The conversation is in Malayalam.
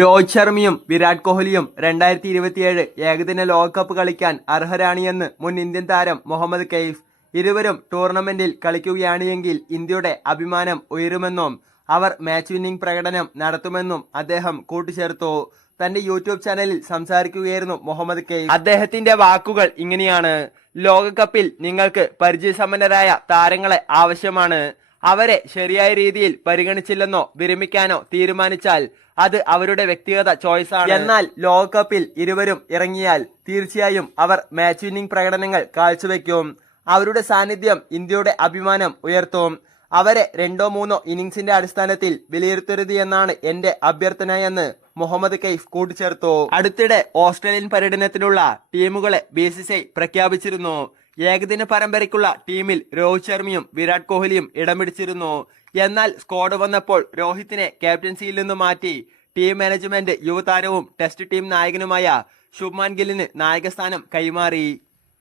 രോഹിത് ശർമ്മയും വിരാട് കോഹ്ലിയും രണ്ടായിരത്തി ഇരുപത്തിയേഴ് ഏകദിന ലോകകപ്പ് കളിക്കാൻ അർഹരാണിയെന്ന് മുൻ ഇന്ത്യൻ താരം മുഹമ്മദ് കെയ്ഫ് ഇരുവരും ടൂർണമെന്റിൽ കളിക്കുകയാണെങ്കിൽ ഇന്ത്യയുടെ അഭിമാനം ഉയരുമെന്നും അവർ മാച്ച് വിന്നിംഗ് പ്രകടനം നടത്തുമെന്നും അദ്ദേഹം കൂട്ടിച്ചേർത്തു. തന്റെ യൂട്യൂബ് ചാനലിൽ സംസാരിക്കുകയായിരുന്നു മുഹമ്മദ് കെയ്ഫ് അദ്ദേഹത്തിന്റെ വാക്കുകൾ ഇങ്ങനെയാണ്. ലോകകപ്പിൽ നിങ്ങൾക്ക് പരിചയസമ്പന്നരായ താരങ്ങളെ ആവശ്യമാണ്. അവരെ ശരിയായ രീതിയിൽ പരിഗണിച്ചില്ലെന്നോ വിരമിക്കാനോ തീരുമാനിച്ചാൽ അത് അവരുടെ വ്യക്തിഗത ചോയ്സാണ് എന്നാൽ ലോകകപ്പിൽ ഇരുവരും ഇറങ്ങിയാൽ തീർച്ചയായും അവർ മാച്ച് വിന്നിംഗ് പ്രകടനങ്ങൾ കാഴ്ചവെക്കും. അവരുടെ സാന്നിധ്യം ഇന്ത്യയുടെ അഭിമാനം ഉയർത്തും. അവരെ രണ്ടോ മൂന്നോ ഇന്നിംഗ്സിന്റെ അടിസ്ഥാനത്തിൽ വിലയിരുത്തരുത് എന്നാണ് എന്റെ അഭ്യർത്ഥന എന്ന് മുഹമ്മദ് കൈഫ് കൂട്ടിച്ചേർത്തു. അടുത്തിടെ ഓസ്ട്രേലിയൻ പര്യടനത്തിനുള്ള ടീമുകളെ ബി പ്രഖ്യാപിച്ചിരുന്നു. ഏകദിന പരമ്പരയ്ക്കുള്ള ടീമിൽ രോഹിത് ശർമ്മയും വിരാട് കോഹ്ലിയും ഇടം പിടിച്ചിരുന്നു എന്നാൽ സ്ക്വാഡ് വന്നപ്പോൾ രോഹിത്തിനെ ക്യാപ്റ്റൻസിയിൽ നിന്ന് മാറ്റി ടീം മാനേജ്മെന്റ് യുവതാരവും ടെസ്റ്റ് ടീം നായകനുമായ ശുഭ്മാൻ ഗില്ലിന് നായകസ്ഥാനം കൈമാറി.